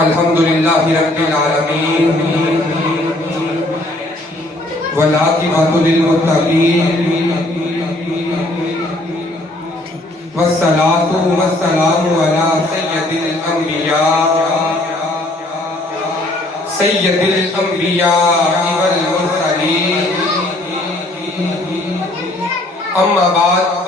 الحمدللہ رب العالمین والعاقبۃ للمتقین والصلاۃ والسلام علی سید الانبیاء والمرسلین اما بعد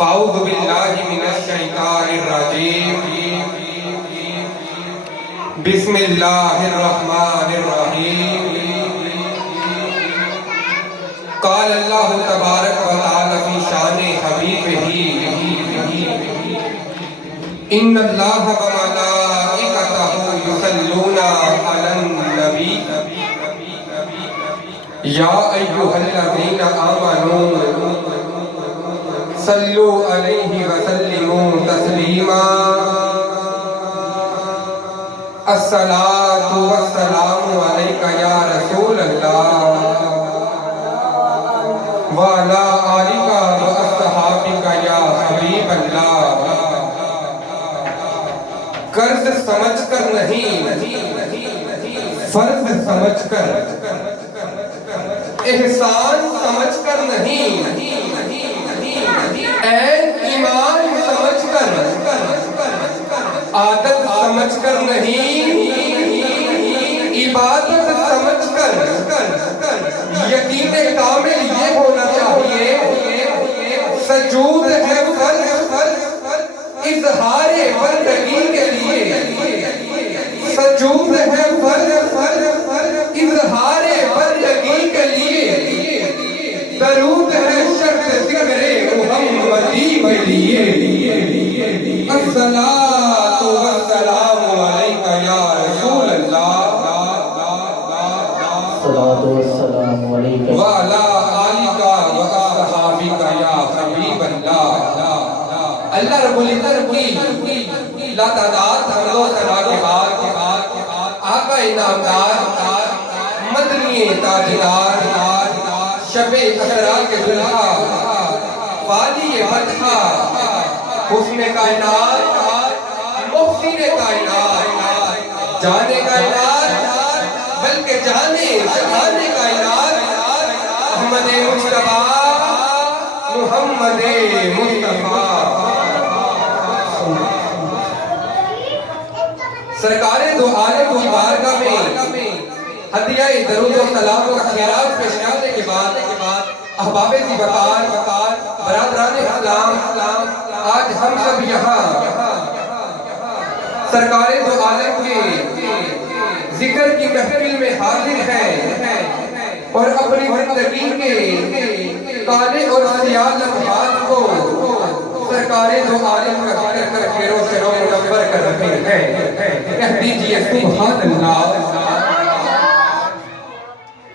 فاعوذ باللہ من الشیطان الرجیم بسم اللہ الرحمن الرحیم قال اللہ تبارک و تعالی فی شان حبیبہ ان اللہ و ملائکتہ یصلون علی النبی یا ایھا الذین آمنوا صلو علیہ وسلموا تسلیما الصلاۃ والسلام علیک یا رسول اللہ وعلی آلک واصحابک یا حبیب اللہ قرض سمجھ کر نہیں فرض سمجھ کر احسان سمجھ کر نہیں عین ایمان سمجھ کر عادت سمجھ کر نہیں عبادت سمجھ کر یقین کامل یہ ہونا چاہیے سجود ہے فرض اظہار بندگی کے لیے سجود ہے فرض اظہار بندگی کے لیے درود ہے شرط ذکر محمدی کے لیے الصلاۃ والسلام علیک یا رسول اللہ الصلاۃ والسلام علیک وعلی آلک واصحابک یا حبیب اللہ اللہ رب العزت کی لاتعداد حمد و ثنا کے بعد آقا انعامدار مدنی تاجدار شب اسرا کے دلہا فالی مدحہ حسن کائنات محسن کائنات جانے کائنات بلکہ جانے کائنات محمد مصطفیٰ محمد مصطفیٰ سرکار دو عالم کی بارگاہ میں ہدیہ درود و سلام و خیرات پیش کرنے کے بعد احباب ذی وقار برادران اسلام آج ہم سب یہاں سرکار دو عالم کے ذکر کی محفل میں حاضر ہیں اور اپنی زندگی کے کالے اور سیاہ لمحات کو سرکار دو عالم کا ذکر کر کے روشن و منور کر رہے ہیں کہہ دیجئے سبحان اللہ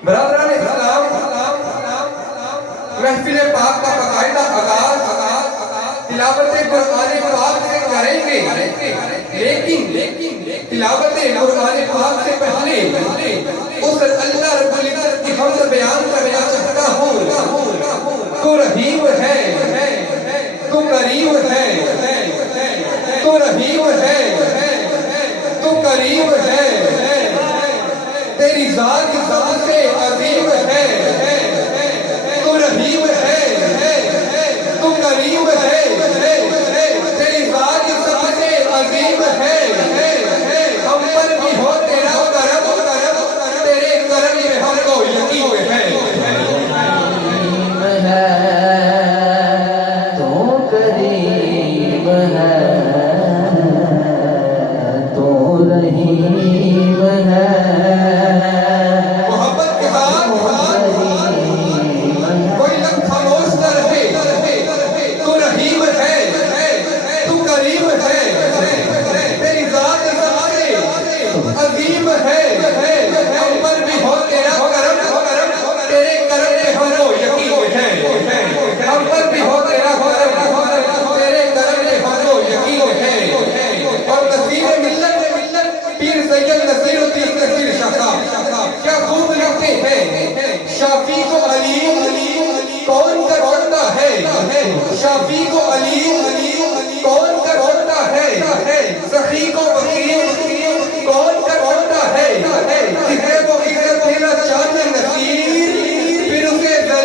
برادران اسلام محفل پاک کا باقاعدہ آغاز تلاوت قرآن پاک سے کریں گے لیکن تلاوت قرآن پاک سے پہلے اس اللہ رب العزت کی حمد بیان کرنا چاہتا ہوں تو رحیم ہے تو کریم ہے تو رحیم ہے تو کریم ہے تیری ذات سب سے عظیم ہے تو رحیم ہے تو کریم ہے تیری ذات سب سے عظیم ہے ہم پر بھی ہو تیرا کرم تیرے کرم میں ہم کو یقین ہے